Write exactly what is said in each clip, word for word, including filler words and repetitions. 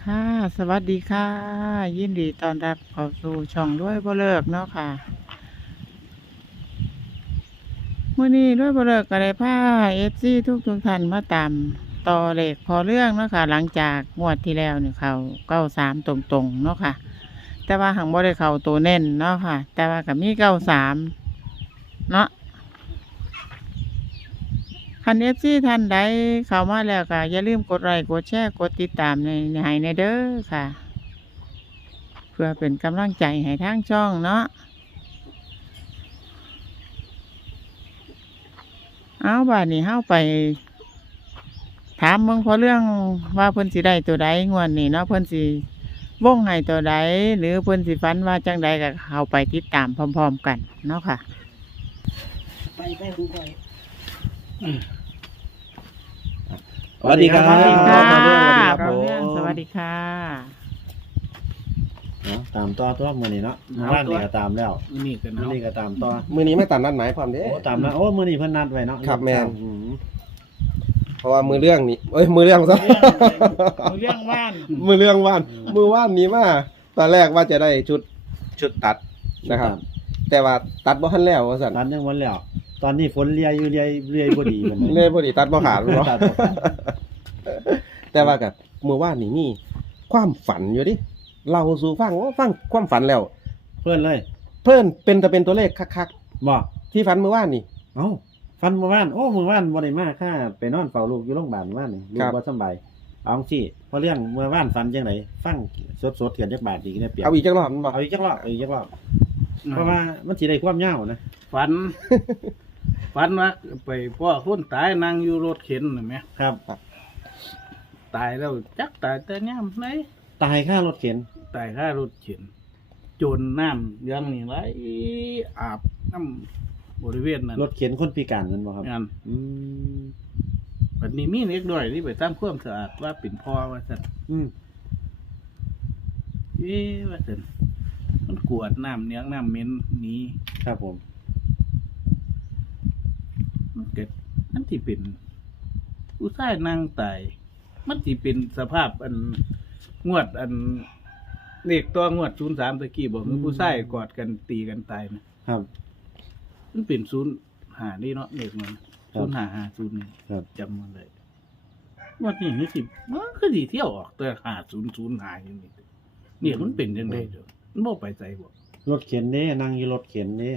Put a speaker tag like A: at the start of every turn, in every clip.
A: ค่ะสวัสดีค่ะยินดีต้อนรับเข้าสู่ช่องด้วยบ่เลิกเนาะค่ะมื้อนี้ด้วยบ่เลิกก็ได้พา เอฟ ซี ทุกทุกท่านมาตามต่อเลขพอเรื่องเนาะค่ะหลังจากงวดที่แล้วนี่เขาเก้าสามตรงๆเนาะค่ะแต่ว่าหังบ่ได้เข้าตัวเน้นเนาะค่ะแต่ว่าก็มีเก้าสามเนาะคัน เอฟ ซี ท่านใดเข้ามาแล้วก็อย่าลืมกดไลค์กดแชร์กดติดตามในให้ในเด้อค่ะเพื่อเป็นกำลังใจให้ทางช่องเนาะเอาบ้านนี้เฮาไปถามเบิ่งพอเรื่องว่าเพิ่นสิได้ตัวใดงวดนี้เนาะเพิ่นสิวงให้ตัวใดหรือเพิ่นสิฝันว่าจังใดก็เข้าไปติดตามพร้อมๆกันเนาะค่ะ
B: ไปไปคุณไป
C: สวัสดีครับ
A: สวัสดีค่ะ
C: สวัสดีครับ
A: พอเรื่องสวัสดีค่ะ
C: เนาะตามต่อตัวมื้อนี้เนาะ
B: เอา
C: ร้าน
B: ตัว
C: นี้ก็ตามแล้ว
B: นี่กัน
C: มื้อ
B: เนาะ
C: นี้ก็ตามต่อ
D: มือนี้ไม่ตามนัดหมายความเด้
C: โอ้ตามแล้วโอ้มื้อนี้เพิ่นนัดไว้เนาะ
D: ครับแม่น
C: อืม
D: เพราะว่ามือเรื่องนี้เอ้ยมือเรื่องซะ
A: เรื่องว่าน
D: มือเรื่องว่านมือว่านนี้มาตอนแรกว่าจะได้ชุดชุดตัดนะครับ แต่ว่าตัดบ่ทันแล้วว่าซั่น
C: ตัดยังวันแล้ว ตอนนี้ฝนเลียอยู่เลียเลียบ่ดีมัน
D: เลยพอดีตัดบ่ขาดเนาะ
C: ตัดบ่ขาด
D: แต่ว่ากับมือว่านนี่มีความฝันอยู่ดิเราสู่ฟังว่าฟังความฝันแล้ว
C: เพิ่นเลย
D: เพิ่นเป็นแต่เป็นตัวเลขคัก
C: บ่
D: ๆที่ฝันมือว่านนี่
C: เอ้าฟันเมื่อวานโอ้เมื่อวานบ่ได้มาค่าไปนอนเฝ้าลูกอยู่โรงพยาบาลเมื่อวานนี่ลู
D: ครั
C: ก
D: บ
C: บ่สำบายเอาจังซี่พอเรื่องเมื่อวานฝันจังไดฟังสดๆกันจักบาทดีได้เปรียบ
D: เอาอีกจังรอบมันบ่
C: เอาอีกจักรอบเอาอีกจักรอบเพราะว่ามันสิได้ความยาวนะ
B: ฝัน ฝันว่าไปพ่อคนตายนั่งอยู่รถเข็นเห็นไหม
C: ครับ
B: ตายแล้วจักตายแต่ย่ำไหน
C: ตายค่ารถเข็น
B: ตายค่ารถเข็นโจรน้ำเรื่องนี่ไรอาบน้ำบริเวณนั้น
C: รถเข็นคนพิการนั่นบ่ครับ
B: งาน
C: อืม
B: วันนี้มีเล็กด้วยที่ไปทำความสะอาดว่าเป็นพ่อว่าสัน
C: อืม
B: เอ๊ะว่าสันมันกวดน้ำเนี้ยงน้ำเหม็นหนี้
C: ครับผม
B: มันเกิดมันที่เป็นผู้ชายนางตายมันที่เป็นสภาพอันงวดอันเลขตัวงวดศูนย์สามตะกี้บอกคือผู้ชายกอดกันตีกันตายนะครับ มันเป็นศูนย์หานี่เนาะเลขมันศูนย์หาหาศูนย์นี่
C: ครับ
B: จำมันเลยงวดนี้นี่สิมันคือสีเที่ยวออกแต่หาศูนย์ศูนย์หาอย่างนี้เนี่ยมันเป็นยังไงเด้อมันบ่ไปใจบ่
C: รถเข็นเด้นั่งอยู่รถเข็นเด้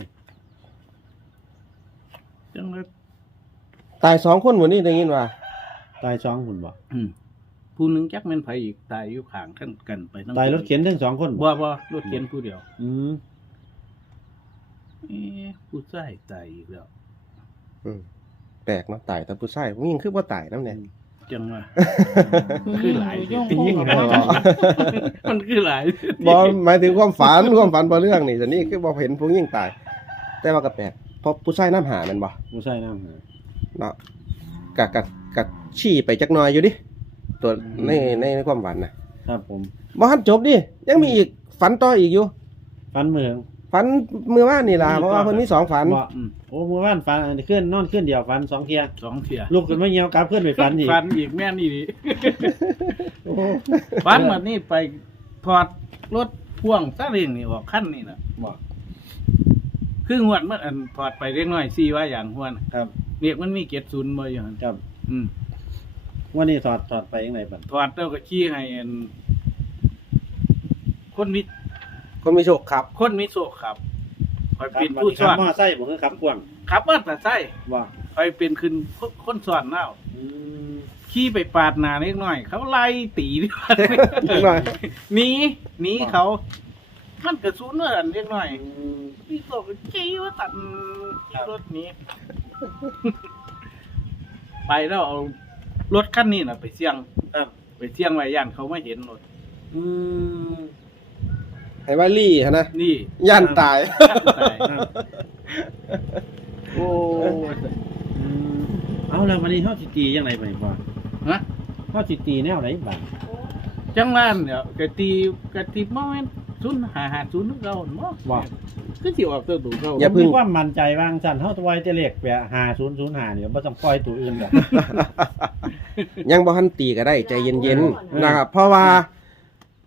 B: จังเลย
D: ตายสองคนวันนี้ได้ยินว่า
C: ตายสองคนบ่
B: อืมผู้หนึงจักแม่นไผอีกตายอยู่ข้างกันกันไปทั้ง
C: ตายรถเข็นทั้งสองคน
B: บ่บ่รถเข็นผู้เดียว
C: อืม
B: เอ๊ะผู้ชายตายอีกแล้ว
D: อืมแปลกเนาะตายแต่ผู้ชายผู้หญิงคือบ่ตายนำเนี่ย
B: จังว่าคือหลาย
A: ย่อง
B: เป็นยิ่ง
A: กับ
B: หลาย
A: บ่
B: มันคือหลาย
D: บอหมายถึงความฝันความฝันพอเรื่องนี่แต่นี่คือบอกเห็นผู้ยิ่งตาย แต่ว่าก็แปลกเพราะผู้ชายน้ำหาแมันบ่
C: ผู้ชายน้ำหา
D: เนาะกะกะกะชี้ไปจักหน่อยอยู่ดิตัวในในในความฝันนะครับ
C: ผม
D: บ่ทันจบดิยังมีอีกฝันต่ออีกอยู่
C: ฟันเมือง
D: ฝันมื้อวานนี่ล่ะเพราะว่าเพิ่นมีสองฝัน
C: บ่อืมโอ้เมื่อวานฟันอันนี้ขึ้นนอนขึ้นเดียวฟันสองเที่ย
B: สองเที่ย
C: ลุกขึ้นมาเหี่ยวกลับขึ้นไปฟันอีก
B: ฟันอีกแม่นอีดี
C: โอ้
B: ฟันแบบนี้ไปถอดรถพ่วงซาเล้งนี่ออกขั้นนี่น่ะ
C: บ่
B: คืองวดมันอันถอดไปเล็กน้อยซี่ว่าอย่างหัวน่ะ
C: ครับ
B: เรียกมันมีเกียรติศูนย์บ่อยู่หั่น
C: ครับ
B: อืม
C: วันนี้ถอดถอดไปยังไงบัด
B: ถอดแล้วก็ขี้ให้อันคนมี
D: คนมีโชคครับ
B: คนมีโชคครับคอยเป็น
C: ครับ
B: ผู้
C: บัด
B: สอน
C: ขับมอไซค์บ่คือขับกว้าง
B: ขับมาแต่ใส่
C: บ่
B: คอยเป็นขึ้นคนสอนเล่า
C: อืม
B: ขี่ไปปาดหนาเล็กน้อย เขาไล่ตีดิ
D: จักหน่อย
B: หนีหนีเขา มันกระสุนเนื้ออันเล็กน้อย
C: อืม
B: พี่โตก็จี้ว่าตัดขี่รถหนี้ ไปแล้วเอารถคันนี้น่ะ ไปเสี่ยง
C: ครับ
B: ไปเสี่ยงไว้ย่านเขาไม่เห็นรถ
C: อืม
D: ให้ว่าลี่หั่นนะ
B: นี่
D: ย่านตาย
B: ตาย
C: ครับโอ้อืมเอาแล้ววันนี้เฮาสิตีจังไดไปบ่
B: ฮะ
C: เฮาสิตีแนวไหนบัด
B: จังหวะเนี่ยกะตีกะตีบ่แม่นศูนย์หาหาศูนย์นึกเราบ่
C: บ่
B: คือสิออกตัวถูกเขา
D: อย่า พึ่ง
C: มีความมั่นใจวางซั่นเฮาตัวไว้จะเลขแปะห้าศูนย์ศูนย์ห้าเนี่ยบ่ต้องปล่อยตัวอื่นดอก
D: ยังบ่ทันตีก็ได้ใจเย็นๆนะครับ เพราะว่า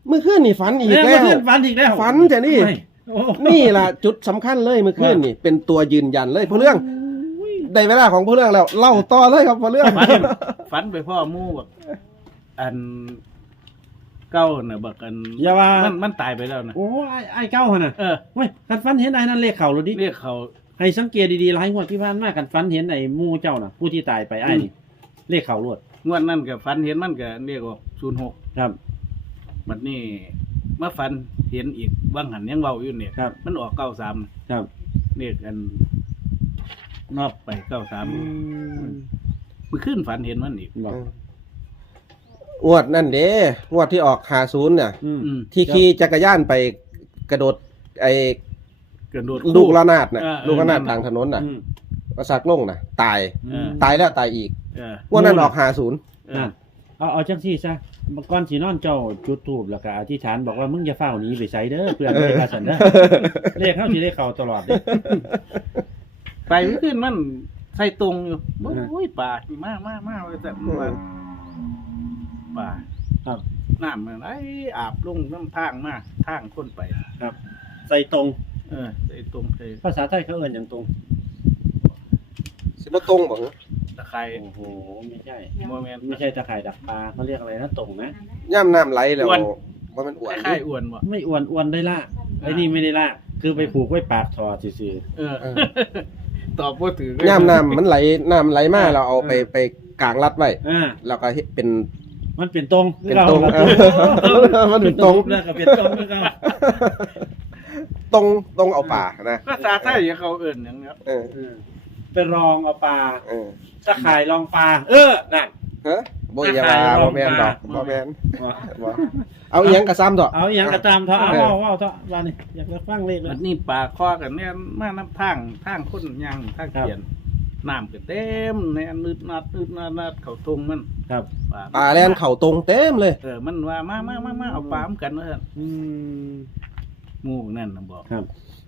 D: เมื่อคืนนี่ฝันอีก
C: เมื่
D: แล้
C: อ
D: ว
C: คืนฝันอีกแล้ว
D: ฝันจะนี่
C: ไม่โอ้
D: นี่ล่ะจุดสำคัญเลยเมื่อคืนนี่เป็นตัวยืนยันเลยเพราะเรื่องได้เวลาของเพราะเรื่องแล้วเล่าต่อเลยครับเพราะเรื่อง
B: ฝันฝันไปพ่อหมู่แบบอันเก้าน่ะบักอัน
C: อย่าว่า
B: มันมันตายไปแล้วนะ
C: โอ้ไอ้ไอ้เก้าหั่นน่ะ
B: เออ
C: เว้ยคันฝันเห็นไอ้นั่นเลขเข้าแล้วดิ
B: เรียกเขา
C: ให้สังเกตดีๆหลายงวดที่ผ่านมาคันฝันเห็นไอ้หมู่เจ้าน่ะผู้ที่ตายไปไอ้นี่เลขเข้ารวด
B: งวดนั้นกับฝันเห็นมันก็เรียกออกศูนย์หก
C: ครับ
B: บัดนี้มาฝันเห็นอีกว่างหันยังเบาอยู่เนี่ย
C: ครับ
B: มันออกเก้าสาม
C: ครับ
B: เรียกกันนอบไปเก้าสามมือขึ้นฝันเห็นมันอีก
C: บอก
D: งวดนั่นเด้งวดที่ออกหาศูนย์เนี่ย
C: อืม
B: อืม
D: ที่ขี่จักรยานไปกระโดดไอ้
B: กระโดด
D: ลูกระนาดน่ะ
B: เออ
D: ลูกระนาด
B: เออ
D: ทางถนนน่ะ
C: อืม
D: ประสักลงน่ะ ตาย
B: เออ
D: ตายแล้วตายอีก
B: เออ
D: งวดนั้นออกหาศูนย์
B: เอ
C: นั่
B: อน
C: เอาเอาจังซี่ซะก่อนสินอนเจ้าจุดธูปแล้วก็อธิษฐานบอกว่ามึงอย่าเฝ้าหนีไปไสเด้อเพื่อนไม่ได้กาสันเด้อเลขเฮาสิได้เข้าตลอดเด้
B: ไปมือขึ้นมันใส่ตรงอยู่โอ้ยป่านี่มากมากมากเลยแต่ว่าป่า
C: ครับ
B: น้ำมันไอ้อาบลงน้ำทางมากทางคนไป
C: ครับ ใส่ตรง
B: เออใส่ตรงใส่
C: ภาษาไทยเขาเอิ้นหยังตรง
D: สิบ่ตรงบ่
B: ตะไคร้
C: โอ้โหไม่ใช่
B: โมเมนต์
C: ไม่ใช่ตะไคร่ดักปลาเขาเรียกอะไรนะตรงนะ
D: ย่ำน้ำไหลแล้ว
B: อ้วน
D: ว่ามันอ้วน
B: คล้ายๆอ้วนบ่
C: ไม่อ้วนอ้วนได้ล่าไอ้นี่ไม่ได้ล่าคือไปผูกไว้ปากทอซื่อ
B: เออ ตอบว่าถือ
D: ย่ำน้ำมันไหลน้ำไหลมาเราเอาไปไปกางรัดไว้
C: ๆอ่า
D: แล้วก็เฮ็ดเป็น
C: มันเป็นตรง
D: เป็นตรง
C: เรา
D: เออมันเป็นตรง
C: แล้วก็เป็นตรงแล้วก็
D: ตรงตรงเอาป่านะ
B: ภาษาไทยเขาเอิ่นอย่างเงี้ย
D: เออ
C: เออเป็นรองเอาปลา
D: เออ
C: ตะข่ายรองปลาเออนั่น
D: ฮะบ่อย่าว่าบ่แม่นดอกบ่แม่นบ่เอาอีหยังกระซ้ำดอก
C: เอาอย่างกระตามเถอะเอา
D: เออ
C: เอาเอาเถอะว่านี่อยากจะฟังเลขเล
B: อั
C: ย
B: นนี้ปลาคอกันเนี่ยมาน้ำทางทางคนยางทางเขียนน้ำก็เต็มในอันนึดนัดนึดนัดนัดเขาตรงมัน
C: ครับ
D: ป่าแล่นเข่าตรงเต็มเลย
B: เออมันว่ามามามามาเอาปลามกันว่าซั่น
C: อืม
B: หมู่นั่นน่ะบอก
C: ครับ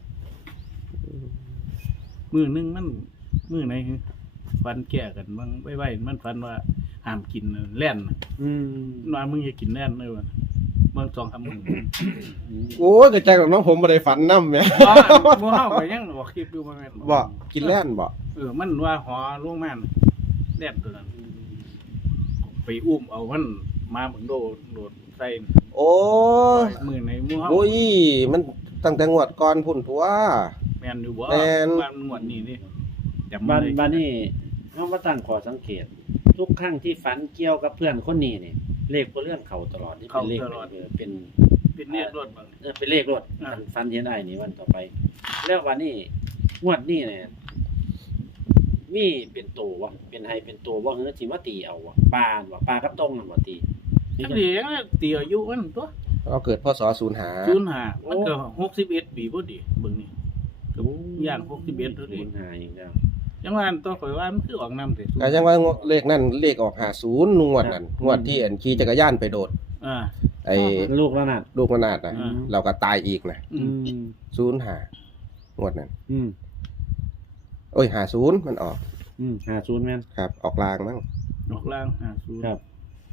B: มือหนึงมันมือไหนคือฟันแก่กันบางไว้ไว้มันฟันว่าห้ามกินแล่นน่ะ
C: อืม
B: ว่ามึงอย่ากินแล่นเลยว่ะเมืองสองคำมึง
D: โอ้ยกระจายกับน้องผมบ่ได้ฝันนำแหม
B: อ๋อหมู่เฮาก็ยังออกคลิปอยู่บ่แม่น
D: บ่กินแล่นบ่
B: เออมันว่าหอลงมาน่ะแล่นตัวนั้นไปอุ้มเอามันมาเบิ่งโดดโดดใส่
D: โอ้ย
B: มือในหมู่เฮา
D: โอ้ยมันตั้งแต่งวดก่อนพุ่นตัว
B: แม่นอยู่บ่
D: แม่น
B: บ้านหมวดนี่นี่จำ
C: บ้าน
B: ได้
C: บ้านนี่เขามาตั้งขอสังเกต ทุกครั้งที่ฝันเกี่ยวกับเพื่อนคนนี้นี่เลขบ่เรื่องเขาตลอดนี่เป็นเลขเออเป็น
B: เป็นเนี่ยรถบาง
C: เออเป็นเลขรถ
B: อ่า
C: ฟันเห็นได้นี่วันต่อไป แล้ววันนี้งวดนี้เนี่ยมีเป็นตัววะเป็นไฮเป็นตัวว่าเฮ้ยสิมาตีเอาวะปลาว่ะปลากับต้งนั่นว่ะตี
B: จังดีจังตีอายุมันตัว
D: เราเกิดพศศูนย์หา
B: ศูนย์ห้ามันก็หกสิบเอ็ดปีพอดีเบิ่งนี่ก็ย่างหกสิบเอ็ดพอดี
C: ศูนย์หาอย่างเดียว
B: จังว่าอันตัวข่อยว่ามันคือออกนำสิ
D: ก็ยังว่างวดเลขนั่นเลขออกหาศูนย์งวดนั่นงวดที่อันขี่จักรยานไปโดด
B: อ่า
D: ไอ้
C: ลูกแล้วน่ะ
D: ลูกระนาดนะ
B: อืม
D: เราก็ตายอีกนะ
B: อืม
C: อืม
D: ศูนย์หางวดนั้น
C: อืม
D: โอ้ยหาศูนย์มันออก
C: อืมหาศูนย์แม่น
D: ครับ ออกลางมั้ง
B: ออกล่างห้าศูนย์
C: ครับ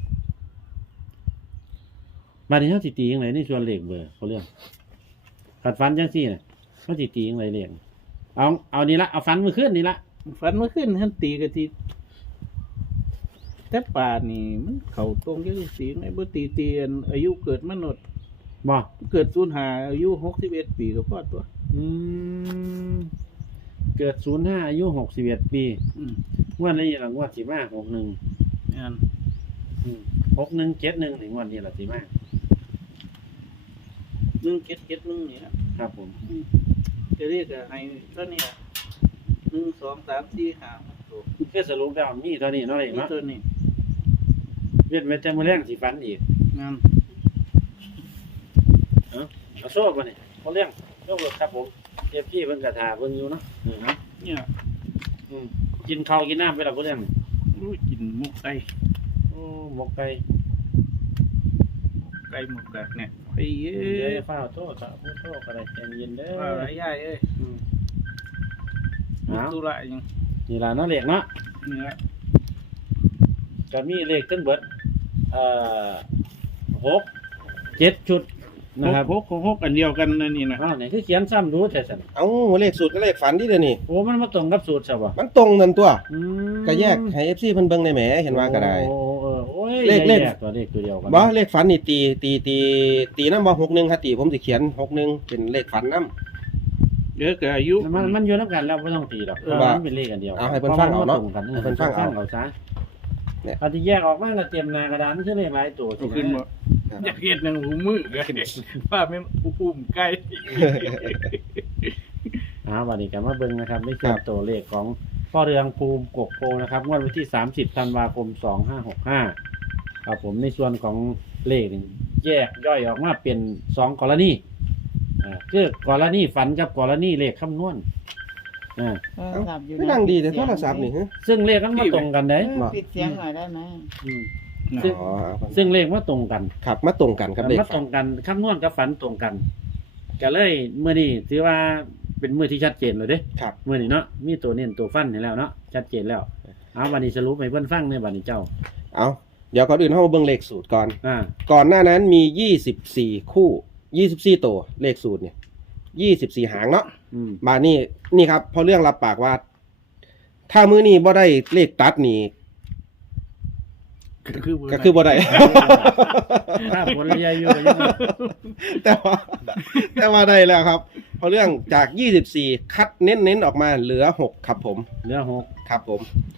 C: บัดนี้เฮาสิตีจังไดในส่วนเลขเบอร์เขาเรื่องขัดฟันจังซี่น่ะเฮาสิตีจังไดเลขเอาเอานี่ละเอาฟันมือขึ้นนี่ละ
B: ฝันเมื่อคืนท่านตีก็ทีแต่ป่านี่มันเข้าตรงจังซี่ไงบ่ตีเตียนอายุเกิดมนุษย์
C: บ่
B: เกิดศูนย์ห้าอายุหกสิบเอ็ดปีก็พอตัว
C: อืมเกิดศูนย์ห้าอายุหกสิบเอ็ดปี
B: อืม
C: งวดนี้หลังงวดสิมาหกหนึ่ง
B: อัน
C: หกหนึ่งเจ็ดหนึ่งถึงวันนี้ละสิมา
B: หนึ่งเจ็ดเจ็ดหนึ่งนี่นะครับ
C: ผม
B: จะเรียกให้เท่านี้ล่ะหนึ่งสองสามสี่ห้าหกตัว
C: คือสรุปแล้วมีเท่านี้เนาะเลย
B: นี่
C: เนาะ
B: ตัวนี้
C: เวียนไปแต่มื้อแรงสิฟันอีก
B: งาน
C: เอาโซ่บ่นี่บ่เรื่องโซ่เบิดครับผมเอฟพี่เพิ่นก็ท่าเบิ่งอยู่เนาะเออเนาะ
B: เนี่ย
C: อืมกินข้าวกินน้ำไปแล้วบ่เรื่อง
B: รู้กินหมุกไก่
C: โอ้หมกไก่
B: ไก่หมุกไก่เนี่ยไอ้เอ้
C: เดี๋ยวย ฟ้าวโทษครับโทษก็ได้ใจเย็นเด้อ
B: ว่าอะไรยายเอ้ย
C: อืม
B: มี
C: เอา
B: ธุระยัง
C: นี่ล่ะเนาะเลขเนาะ
B: นี่ละ
C: ก็มีเลขทั้งเบิดเอ่อหกเจ็ดชุดนะครับ
B: หกหกหกอันเดียวกันนั่นนี่นะ
C: อ้าวนี่คือเขียนซ้ำรู้แต่สัน
D: เอ้าเลขสูตรก็เลขฝันที่เดี๋ยวนี้
C: โอ้มันมาตรงกับสูตรใช่ป่ะ
D: มันตรงนั่นตัว
C: อืม
D: ก็แยกให้ เอฟ ซี เพิ่นเบิ่งได้แหมเห็นว่าก็ได้
C: โอ้เออโอ้ย
D: เลขเลข
C: แยกตัวเลขตัวเดียวกัน
D: บ่เลขฝันนี่ตีตีตีตีนำบ่หกหนึ่งครับตีผมสิเขียนหกหนึ่งเป็นเลขฝันนำ
B: เดี๋ยวก็อายุ
C: มันมันอยู่น้ำกันแล้วไม่ต้องตีหรอกเพ
D: เออ
C: ราะว่ามันเป็นเลขกันเดียว
D: เอาให้เพิ่นฟังเอาเนาะ
C: พรมัตรงกัน
D: ให้เพิ่นฟังเอา
C: เอาซะ
D: เนี่ย
C: เอาที่แยกออกมาแล้วเตรียมหนากระดานไม่ใช่เลขหลายตัว
B: ก็ขึ้นบ่อยากเฮ็ดหนังหูมือเลยว่าแม่นอุ้มใกล้
C: อ่าวันนี้กันมาเบิ่งนะครับในส่วนตัวเลขของพ่อเรืองภูมิกกโพนะครับงวดวันที่สามสิบธันวาคมสองห้าหกห้าครับผมในส่วนของเลขนี่แยกย่อยออกมาเป็นสองกรณีอ่าคือกรณีฝันกับกรณีเลขคำนวณอ่า
A: โทรศัพท์อยู่
D: ก็ดังดีแต่โทรศัพท์นี่ฮะ
C: ซึ่งเลขมันมาตรงกันได้
A: เออปิดเสียงหน่อยได้ไหม
C: อืม ซึ่ง
D: อ๋อเอา
C: ซึ่งเลขมาตรงกัน
D: ครับมาตรงกันครับเลข
C: มาต
D: ฝั
C: ร
D: น
C: งกันคำนวณกับฝันตรงกันก็เลยเมื่อนี้ถือว่าเป็นมือที่ชัดเจนเลยเด้
D: ครับ
C: เมื่อนี้เนาะมีตัวเน้นตัวฟันให้แล้วเนาะชัดเจนแล้วเอาวันนี้สรุปให้เพื่อนฟังในวันนี้เจ้า
D: เอาเดี๋ยวก่อนอื่นเฮามาเบิ่งเลขสูตรก่อน
C: อ่า
D: ก่อนหน้านั้นมียี่สิบสี่คู่ยี่สิบสี่ตัวเลขสูตรเนี่ยยี่สิบสี่หางเนาะ
C: อืม
D: มานี่นี่ครับพอเรื่องรับปากว่า ถ้ามื้อนี้บ่ได้เลขตัดนี่
B: ก็คือ
D: ก็คือบ่ได้
C: ถ้าผลยายอยู่ก็ยัง
D: แต่ว่าแต่ว่าได้แล้วครับเพราะเรื่องจากยี่สิบสี่คัดเน้นๆออกมาเหลือหกครับผม
C: เหลือหก
D: ครับผม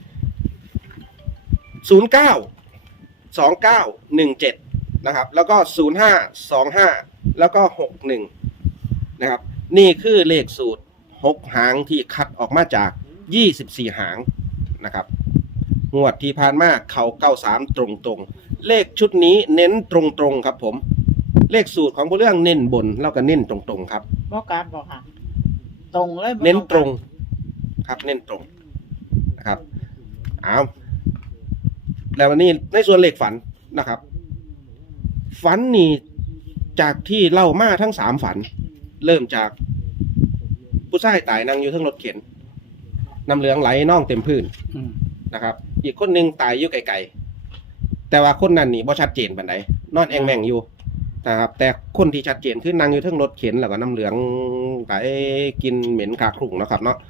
D: ศูนย์เก้าสองเก้าหนึ่งเจ็ดนะครับ แล้วก็ศูนย์ห้าสองห้าแล้วก็หกหนึ่งนะครับ นี่คือเลขสูตรหกหางที่คัดออกมาจากยี่สิบสี่หางนะครับงวดที่ผ่านมาเขาเก้าสามตรงๆเลขชุดนี้เน้นตรงๆครับผม เลขสูตรของผู้เรื่องเน้นบนแล้วก็เน้นตรงๆครับ
A: บ่กลับบ่ค่ะ ตรงเลยบ่
D: เน้น
A: อก
D: ต
A: ลั
D: ร
A: บ
D: งครับเน้นตรงนะครับเอาแล้ววันนี้ในส่วนเลขฝันนะครับ ฝันนี่จากที่เล่ามาทั้งสามฝัน เริ่มจากผู้ชายตายนั่งอยู่เทั้งรถเข็นน้ำเหลืองไหลน่องเต็มพื้น
B: อืม
D: นะครับ อีกคนหนึ่งตายอยู่ไกลๆแต่ว่าคนนั้นนี่บ่ชัดเจนปานใดนอนแองแมงอยู่นะครับ แต่คนที่ชัดเจนคือนั่งอยู่เทั้งรถเข็นแล้วก็น้ำเหลืองไหลกินเหม็นกากครุ่งเนาะครับเนาะ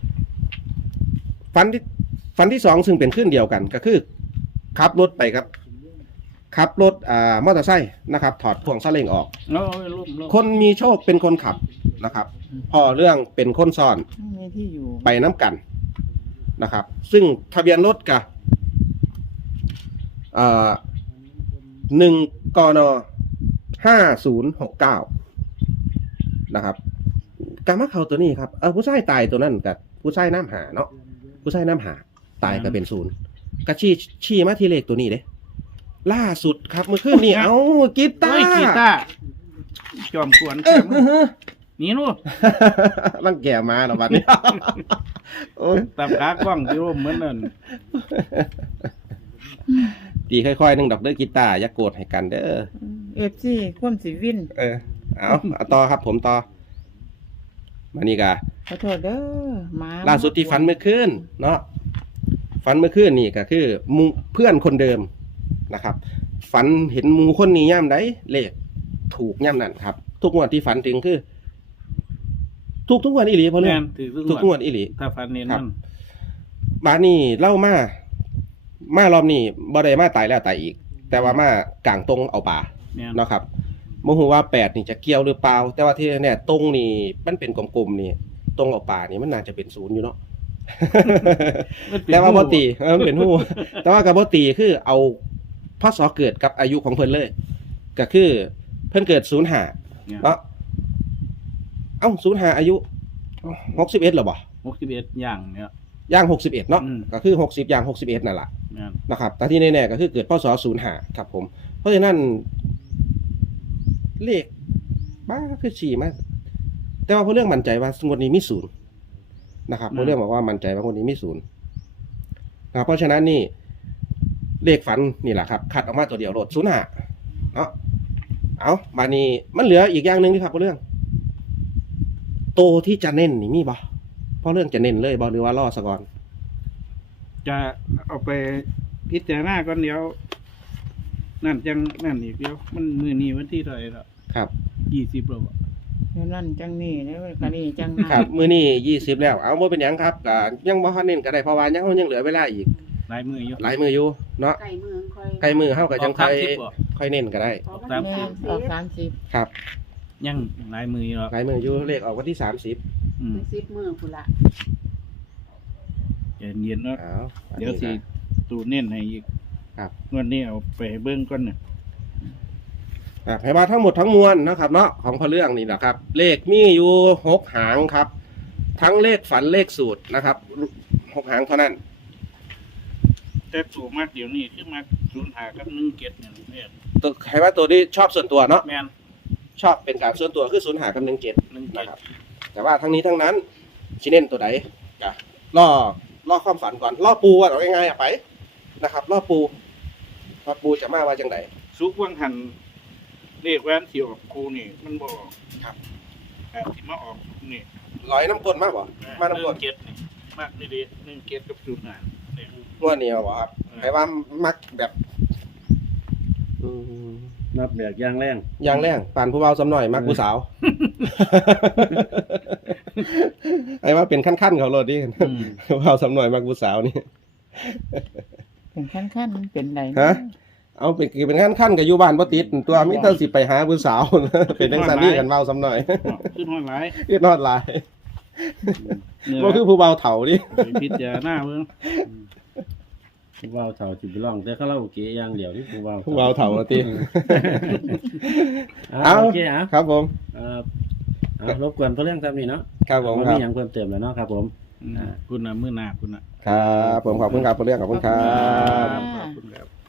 D: ฝันที่ฝันที่สองซึ่งเป็นขึ้นเดียวกันก็คือขับรถไปครับขับรถอ่ามอเตอร์ไซค์นะครับ ถอดพวงซาเล้งออก
B: แล้วเอาไปลุ่มลุ่ม
D: คนมีโชคเป็นคนขับนะครับ พอเรื่องเป็นคนซ่อน
A: มีที่อยู่
D: ไปน้ำกันนะครับ ซึ่งทะเบียนรถกับหนึ่งกนห้าศูนย์หกเก้านะครับการมาเขาตัวนี้ครับเออผู้ชายตายตัวนั้นกับผู้ชายน้ำหาเนาะผู้ชายน้ำหาตายก็เป็นศูนย์กระชี้ชี้มาที่เลขตัวนี้เด้ล่าสุดครับเมื่อคืนนี้ เอ้ากีตา
B: เฮ้ย
D: ร์
B: กีตาร์จอมกวน
D: เออเออเออ
B: หนี่นู่น
D: รังแกมาแล้วบัดนี้ โอ้ย
B: ตามขากล้องที่ว่าเหมือนนั่น
D: ตีค่อยๆหนึ่งดอกเด้อกีตาร์อย่าโกรธให้กันเด้อ
A: เอฟซีความสิวิน
D: เออเอาเอาต่อครับผมต่อมานี่กะ
A: ขอโทษเด้อหมา
D: ล่าสุดที่ฝันเมื่อคืนเนาะฝันเมื่อคืนนี่ก็คือหมูเพื่อนคนเดิมนะครับ ฝันเห็นหมูคนนี้ย่ำได้เลขถูกย่ำนั่นครับ ทุกงวดที่ฝันถึงคือ ทุกทุกงวดอีหลีเพราะ
B: แม่
D: เนี่ย
B: นถือ
D: ทุ
B: ทุ
D: ก
B: ก
D: ง
B: ง
D: ว
B: ว
D: ด
B: ด
D: อีหลี
B: ถ้าฟันเน้น
D: ครับ
B: มัน
D: บาดนี่เล่ามามารอบนี้บ่ได้มาตายแล้วตายอีก แต่ว่ามากลางตรงเอาป่า
B: แม่น
D: เนาะครับโมโหว่าแปดนี่จะเกี่ยวหรือเปล่า แต่ว่าที่เนี่ยตรงนี่มันเป็นกลมๆนี่ตรงเอาป่านี่มันน่าจะเป็นศูนย์อยู่เนาะ แต่ว่าบ่ตีเออมันเป็นหู้ แต่ว่ากับบ่ตีคือเอาพศเกิดกับอายุของเพิ่นเลย ก็คือเพิ่นเกิดศูนย์ห้า
B: เนี่ย
D: เนาะเอ้าศูนย์ห้าอายุหกสิบเอ็ดหรอบ่
B: หกสิบเอ็ดอย่างเนี่ย
D: ย่างหกสิบเอ็ดเนาะ
B: อืม
D: ก็คือหกสิบย่างหกสิบเอ็ดนั่นแหละ
B: แม่น
D: นะครับแต่ที่แน่ๆก็คือเกิดพศศูนย์ห้าครับผม เพราะฉะนั้น เลขบ้าคือฉี่มากแต่ว่าเพราะเรื่องมั่นใจว่างวดนี้มีศูนย์นะครับเพราะเรื่องบอกว่ามั่นใจว่างวดนี้มีศูนย์นะครับเพราะฉะนั้นนี่ เลขฝันนี่แหละครับคัดออกมาตัวเดียวโหลดศูนย์ห้าเนาะเอาบานี้มันเหลืออีกอย่างหนึ่งที่ครับเพราะเรื่อง โตที่จะเน้นนี่มีบ่เพราะเรื่องจะเน้นเลยบ่หรือว่าล่อสะก่อน
B: จะเอาไปพิจารณาก่อนเดี๋ยวนั่นจังนั่นอีกเดียวมันมือนี้วันที่เท่าไหร่แล้ว
D: ครับ
B: ยี่สิบแล้วบ่
A: เดี๋ยวนั่นจังนี่แล้วก็นี่จังนั่น
D: ครับมื้อนี้ยี่สิบแล้วเอาบ่เป็นหยังครับก็ยังบ่ทันเน้นก็ได้เพราะว่ายังยังเหลือเวลาอีก
B: หลายมืออยู่
D: หลายมื้ออยู่เนาะ
E: ไก่มือค่อย
D: ใกล้มื้อเฮาก็จังค่อย
B: ออกสามสิบบ่
D: ค่อยเน้นก็ได้
E: ออก
B: สาม
E: มา
B: สิ
E: สา
B: บ
E: ม
A: ออก
E: สิบ
A: สามสิบ
D: ครับ
B: ยังหลายมืออยู่หรอก
D: หลายมื้ออยู่เลขออกวันที่สามสิบ
B: อืม
E: สิบมือพุ่นละ
B: ใจเย็นๆเนาะ
D: อ้าวอัน
B: เดี๋ยว
D: นี้
B: สิ
D: ก็
B: ตูเน้นให้อีก
D: ครับ
B: งวันนี้เอาไปให้เบิ่งก่อนน่ะ
D: อ่ะให้ว่าทั้งหมดทั้งมวลนะครับเนาะของพอเรื่องนี่แหละครับ เลขมีอยู่หกหางครับ ทั้งเลขฝันเลขสูตรนะครับหกหางเท่านั้น
B: แต่ตัวมากเดี๋ยวนี้คือมากศูนย์หากับหนึ่งเก็ดเนี่ยเนี่ย
D: ตัวให้ว่าตัวที่ชอบส่วนตัวเนาะ
B: แม่น
D: ชอบเป็นการส่วนตัวคือศูนย์หากับหนึ่งเจ็ด
B: หนึ่งเก็ด
D: นะครับ แต่ว่าทั้งนี้ทั้งนั้นชิเน้นตัวไหนจ้ะล่อล่อความฝันก่อนล่อปูว่าเอาง่ายๆอะไปนะครับล่อปูล่อปูจะมาว่าจังได
B: สุกวังหันเลขแว่นที่ออกครูนี่ มันบ่ออก
D: ครับ
B: อ่าที่มาออกนี่
D: ลอยน้ำกลนมากบ่มาน้ำกลน
B: หงเก็ดนี่มากนี่ดีหนึ่งเก็ดกับศูนย์หาเนี่ย
D: งวดนี้เอาบ่ครับให้ว่ามักแบบอืม
C: นับเดือกยางแรง
D: อย่างแรงปานผู้เบาสำหน่อยมักผู้สาว ไอ้ว่าเป็นขั้นๆเขาโลดดิ
B: อืม
D: ผู้เบาสำหน่อยมักผู้สาวนี่
A: เป็นขั้นๆมันเป็นไร
D: ฮะ เอาเป็นเป็นขั้นๆกับอยู่บ้านบ่ติดตัวมิเตอร์สิไปหาผู้สาว เป็นจังซั่นนี่กันเบาสำหน่อย
B: อ้าวขึ้นห้อยหลาย
D: คิดนอดหลาย
B: เนี่ย
D: บ่คือผู้เบาเฒ่าดิ
B: ไปพิจารณาเบิ่ง
C: ผู้เบาเฒ่าจิไปร้องแต่คาราโอเกะอย่างเดียวที่ผู้เบา
D: ผู้เบาเฒ่าติ
C: เอา
D: เอา
C: โอเคอ่ะ
D: ครับผม
C: เอ่อเอารบกวนเพื่อเรื่องทำนี่เนาะ
D: ครับผม
C: บ่
D: ครั
C: มี
D: บ
C: อย่างเพิ่มเติมแล้วเนาะครับผม
B: อืมคุณน่ะมื้อหน้าคุณน่ะ
D: ครับผมขอบคุณครับเพื่อนเรื่องขอบคุณครับ
B: ขอบคุณครับ